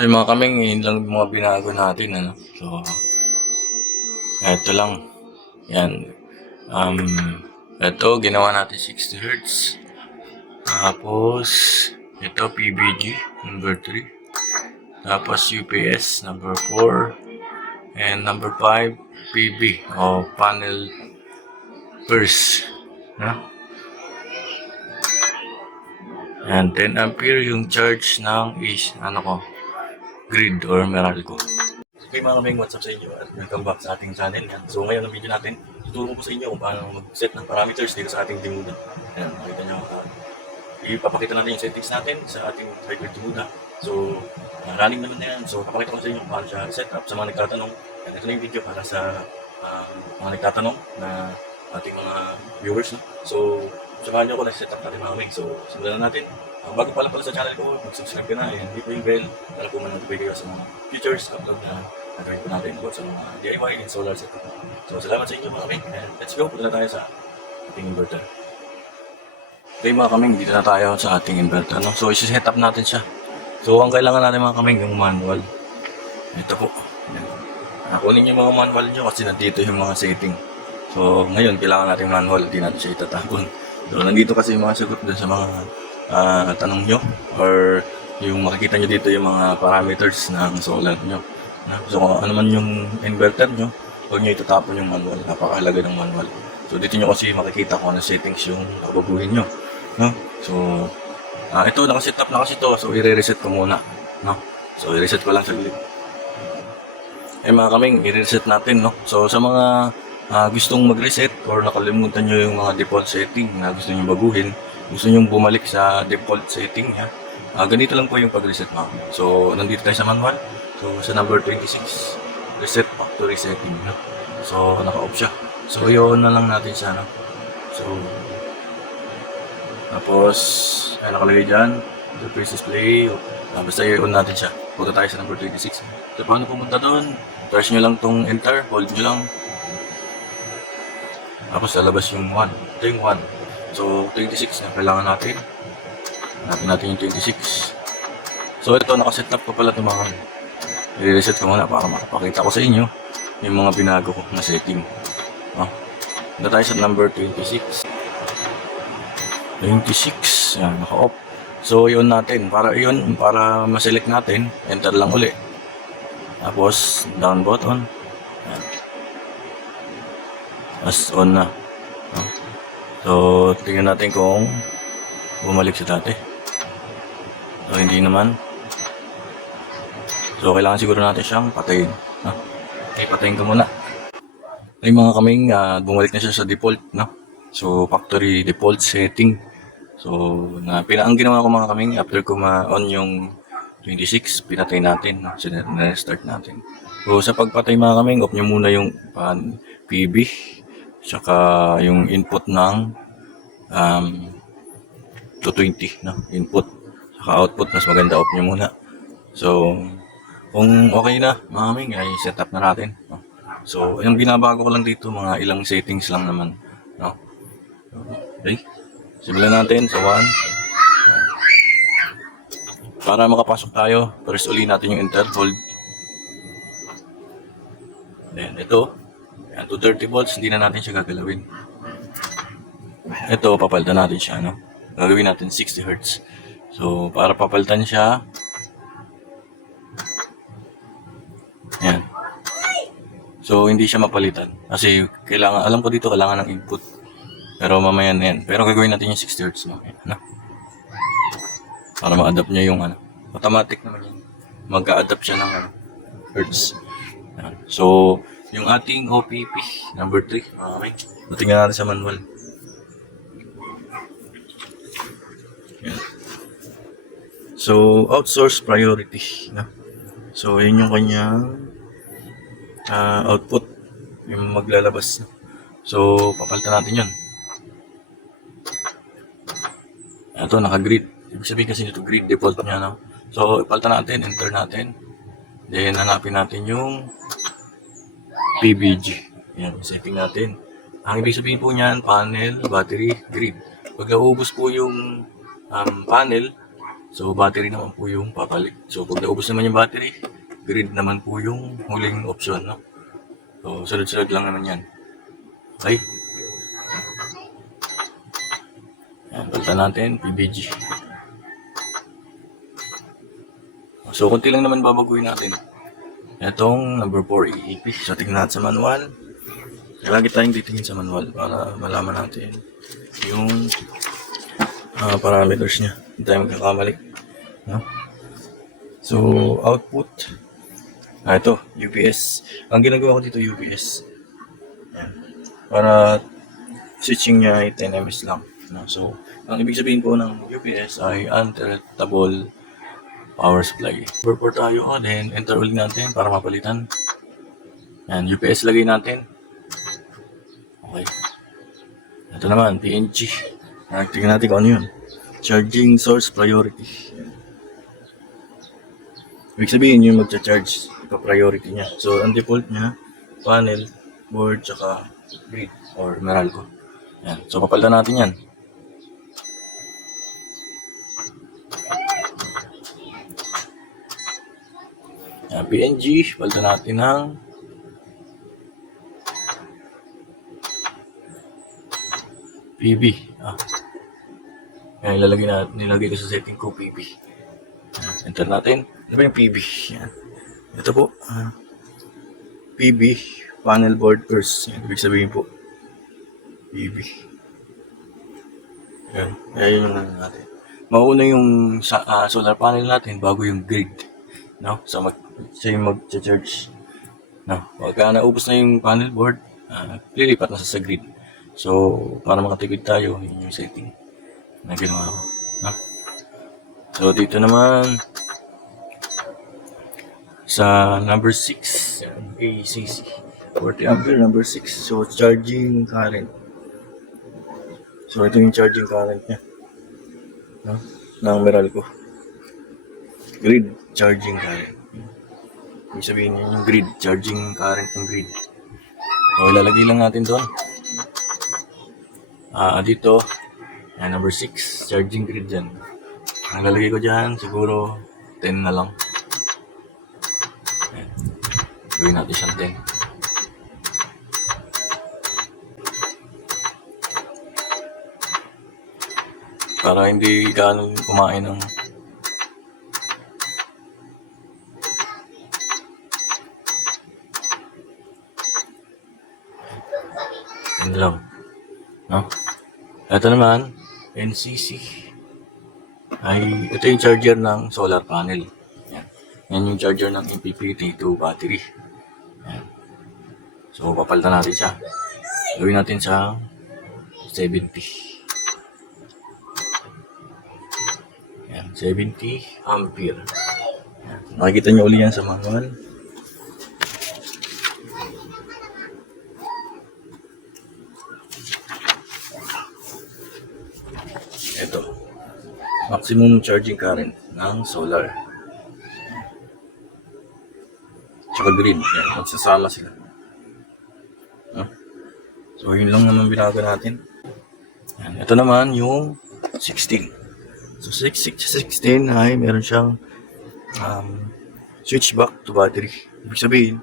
Ay mga kaming, yun lang yung mga binago natin, ano. So, eto lang. Yan. Um, Eto, ginawa natin 60 Hz. Tapos, ito PBG, number 3. Tapos UPS, number 4. And number 5, PB, o panel burst. No? And 10 ampere yung charge ng grid or Meralco. Okay mga kaming, what's up sa inyo at welcome back sa ating channel. Yan. So ngayon ang video natin, tuturo ko sa inyo kung paano mag-set ng parameters dito sa ating Dimuda. Yan, makita nyo. Ipapakita natin yung settings natin sa ating hybrid Dimuda. So, running naman na yan. So, papakita ko sa inyo kung paano siya set up sa mga nagtatanong. Yan, ito na yung video para sa mga nagtatanong na ating mga viewers. No? So, samahan nyo ako na set up natin mga kaming. So, simulan na natin. Bago pala sa channel ko, mag-subscribe ka na. Hindi po yung bell para po manatupay kayo sa mga features upload na nagawin po natin about sa mga DIY and solar setup. So, salamat sa inyo mga kaming. And let's go. Punta na tayo sa ating inverter. Okay mga kaming, dito na tayo sa ating inverter. No? So, isi-set up natin siya. So, ang kailangan natin mga kaming, yung manual. Ito po. Kunin yung mga manual nyo kasi nandito yung mga setting. So, ngayon, kailangan natin manual. Hindi natin siya itatapon. So, nandito kasi yung mga sagot dun sa mga tanong nyo or yung makikita nyo dito yung mga parameters ng solar nyo. So kung ano man yung inverter nyo, huwag nyo itatapon yung manual. Napakahalaga ng manual. So dito nyo kasi makikita kung ano settings yung nakabaguhin nyo. No? So ito nakaset up na kasi ito. So i-reset ko muna. No? So i-reset ko lang saglit. Mga kaming, i-reset natin. No? So sa mga gustong mag-reset or nakalimutan nyo yung mga default setting na gusto nyo baguhin, gusto nyo bumalik sa default setting niya, ganito lang po yung pag-reset mo. So, nandito tayo sa manual. So, sa number 26, reset factory setting. No? So, naka-off siya. So, i-on na lang natin siya. No? So, tapos, ay nakalagay dyan. Surface display. Basta i-on natin siya. Punta tayo sa number 26. So, paano pumunta doon? Press nyo lang tong enter. Hold nyo lang. Tapos, lalabas yung 1. Ito yung 1. So, 26 na kailangan natin. Hanapin natin yung 26. So, ito, nakaset up ko pala ito mga. I-reset ko muna para makapakita ko sa inyo yung mga binago ko na setting. Punta tayo sa number 26. 26. Yan, naka-off. So, yun natin. Para ma-select natin, enter lang uli. Tapos, down button. Yan. As on na. So, tingnan natin kung bumalik sa dati. So, hindi naman. So, kailangan siguro natin siyang patayin. Okay, patayin ko muna. Okay mga kaming, bumalik na siya sa default. No? So, factory default setting. So, ang ginawa ko mga kaming, after ko ma-on yung 26, pinatay natin. No? So, na-restart natin. So, sa pagpatay mga kaming, off nyo muna yung PB. Tsaka yung input ng 220 no? Input. Tsaka output, mas maganda off nyo muna. So, kung okay na, mga kaming, ay set up na natin. No? So, yung binabago ko lang dito, mga ilang settings lang naman. No? Okay. Simulan natin sa 1. Para makapasok tayo, press uli natin yung enter, hold. Then, ito. Yan, 230 volts, hindi na natin siya gagalawin. Ito, papalitan natin siya, no? Gagawin natin 60 Hz. So, para papalitan siya, yan. So, hindi siya mapalitan. Kasi, alam ko dito, kailangan ng input. Pero mamaya na yan. Pero gagawin natin yung 60 Hz, no? Yan, no? Para ma-adapt niya yung, automatic naman yan. Mag-a-adapt siya ng, Hertz. Yan. So, yung ating OPP, number 3. Okay. Tingnan natin sa manual. Yan. So, outsource priority. No? So, yun yung kanyang output. Yung maglalabas. No? So, papalitan natin yun. Ito, naka-grid. Ibig sabihin kasi ito, grid default niya. No? So, ipalitan natin, enter natin. Then, hanapin natin yung PBG. Yan, setting natin. Ang ibig sabihin po niyan, panel, battery, grid. Pag naubos po yung panel, So, battery naman po yung papalit. So, pag naubos naman yung battery, grid naman po yung huling option, no? So, sunod-sunod lang naman yan. Okay? Yan, palitan natin, PBG. So, konti lang naman babaguhin natin. Itong number 4, EEP. So, tingnan natin sa manual. Lagi tayong titingin sa manual para malaman natin yung parameters niya. Hindi tayo magkakamali. No? So, output. Ito, UPS. Ang ginagawa ko dito, UPS. Yan. Para switching niya ay 10 ms lang. No? So, ang ibig sabihin po ng UPS ay uninterruptible power supply. Purport tayo, then enter ulit natin para mapalitan. Yan, UPS lagay natin. Okay. Ito naman, PNG. Tingnan natin kung ano yun. Charging source priority. Ibig sabihin yung magcha-charge priority niya. So, ang default niya, panel, board, tsaka grid or Meralco. Yan. So, papalitan natin yan. Yan, PNG, palitan natin ng PB. Yan, nilagay ko sa setting ko PB. Yan, enter natin. Ano ba yung PB? Yan. Ito po. PB, panel board first. Yan, ibig sabihin po. PB. Yan. Ayan yung ano natin. Mauna yung solar panel natin bago yung grid. No? So, siya yung mag-charge. No? Pagka naubos na yung panel board, lilipat na sa grid. So, para makatipid tayo, yun yung setting na ginawa ko. No? So, dito naman sa number 6, ACC, 40 ampere, number 6. So, charging current. So, ito yung charging current niya. No? Ng Meralco. Grid charging current. Ibig sabihin yun yung grid, charging current ng grid. So, ilalagay lang natin doon. Dito, number 6, charging grid dyan. Ang lalagay ko dyan, siguro 10 na lang. Ayan. Gawin natin siyang 10. Para hindi gaano kumain ng yun lang. No? Ito naman, NCC. Ito yung charger ng solar panel. Yan. Yan yung charger ng MPPT2 battery. Yan. So, papalitan natin siya. Gawin natin sa 70. Yan, 70 ampere. Yan. Makikita nyo ulit yan sa manual. Ito. Maximum charging current ng solar. Tsaka green. Yan, magsasama sila. So, yun lang naman binago natin. Yan. Ito naman yung 16. So, 16 ay meron siyang switch back to battery. Ibig sabihin,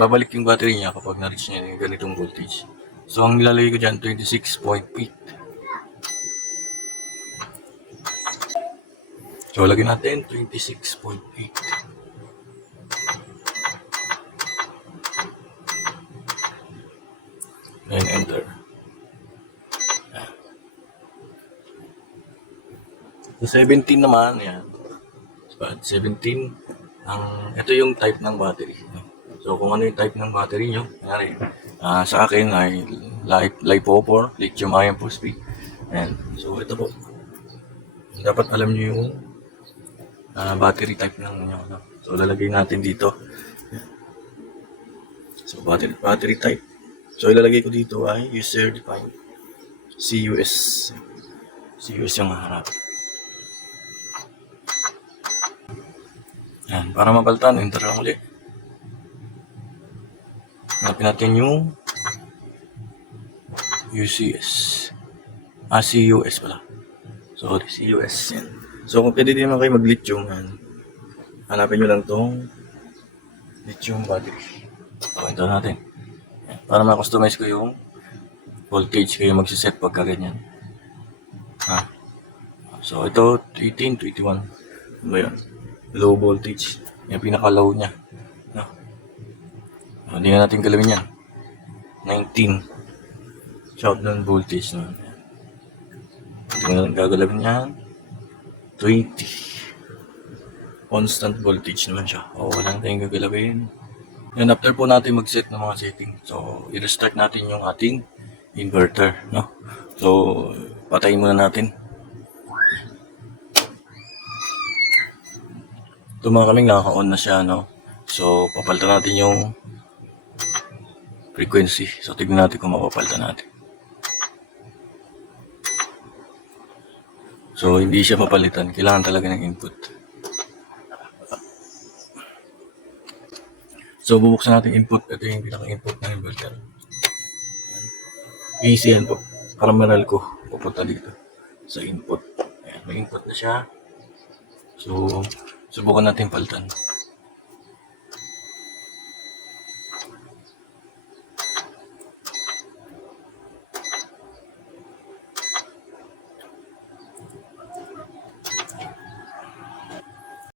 babalik yung battery niya kapag na-reach niya yung ganitong voltage. So, ang nilalagay ko dyan, 26.8. So, lagyan natin 26.8. Then, enter. So, 17 naman, yan. 17, ito yung type ng battery. So, kung ano yung type ng battery nyo, sa akin ay LiPo4, lithium-ion phosphate. Ayan. So, ito po. Dapat alam nyo yung battery type ng inyo. No? So, lalagay natin dito. So, battery type. So, ilalagay ko dito ay user defined CUS. CUS yung harap. Yan. Para mapalitan, enter lang ulit. Hanapin natin yung UCS. CUS pala. Sorry, CUS. Yan. So kung pwede din naman kayo mag-lithium, hanapin nyo lang tong lithium battery. Okay, ito natin. Para ma-customize ko yung voltage kayo magsiset pagka ganyan. So ito 18, 21. Ano ba yun? Low voltage. Yung pinaka-low niya. No? Hindi na natin galawin yan. 19. Shutdown voltage naman. Hindi na natin gagalawin yan. 20. Constant voltage naman siya. O, wala na tayong gagalawin. Yan, after po natin mag-set ng mga setting. So, i-restart natin yung ating inverter. No? So, patayin muna natin. Ito mga kaming nakaka-on na siya. No? So, papalitan natin yung frequency. So, tignan natin kung mapapalitan natin. So, hindi siya mapalitan. Kailangan talaga ng input. So, bubuksan natin input. Ito yung pinaka-input ng inverter. Easy yan po. Terminal ko. Pupunta dito sa input. Ayan, may input na siya. So, subukan natin palitan.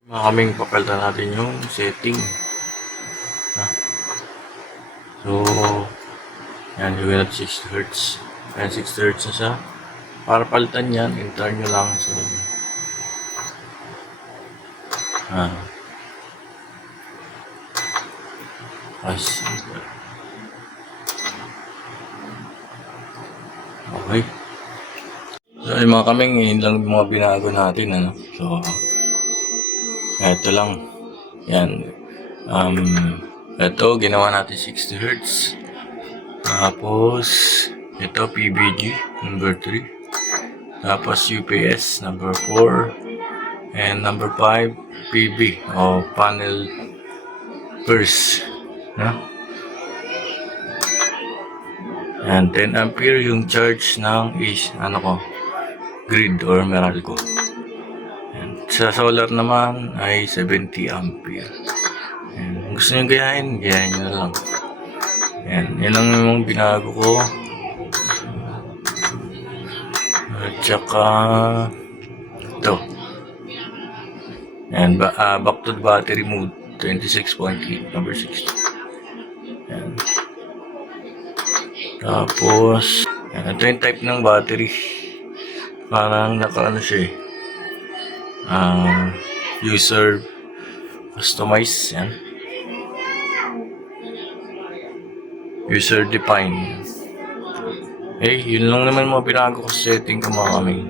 Mga kaming papalitan natin yung setting. So, yan, gawin natin 60 Hz. Ayan, 60 Hz na siya. Para palitan yan, enter nyo lang. So, okay. So, yung mga kaming, yun lang yung mga binago natin, ano. So, ito lang. Yan. Ito, ginawa natin 60 Hz. Tapos, ito, PBG, number 3. Tapos, UPS, number 4. And number 5, PB, o panel burst. And 10 ampere yung charge ng grid or Meralco. And sa solar naman ay 70 ampere. And kung gusto nyo gayahin nyo na lang. And yun lang yung binago ko. At saka ito. And back to the battery mode 26.8, number 60. Yan. Tapos yan, ito yung type ng battery. Parang naka siya user customize. Yan. User define. Yun lang naman mga pinago ko sa setting ko mga kaming.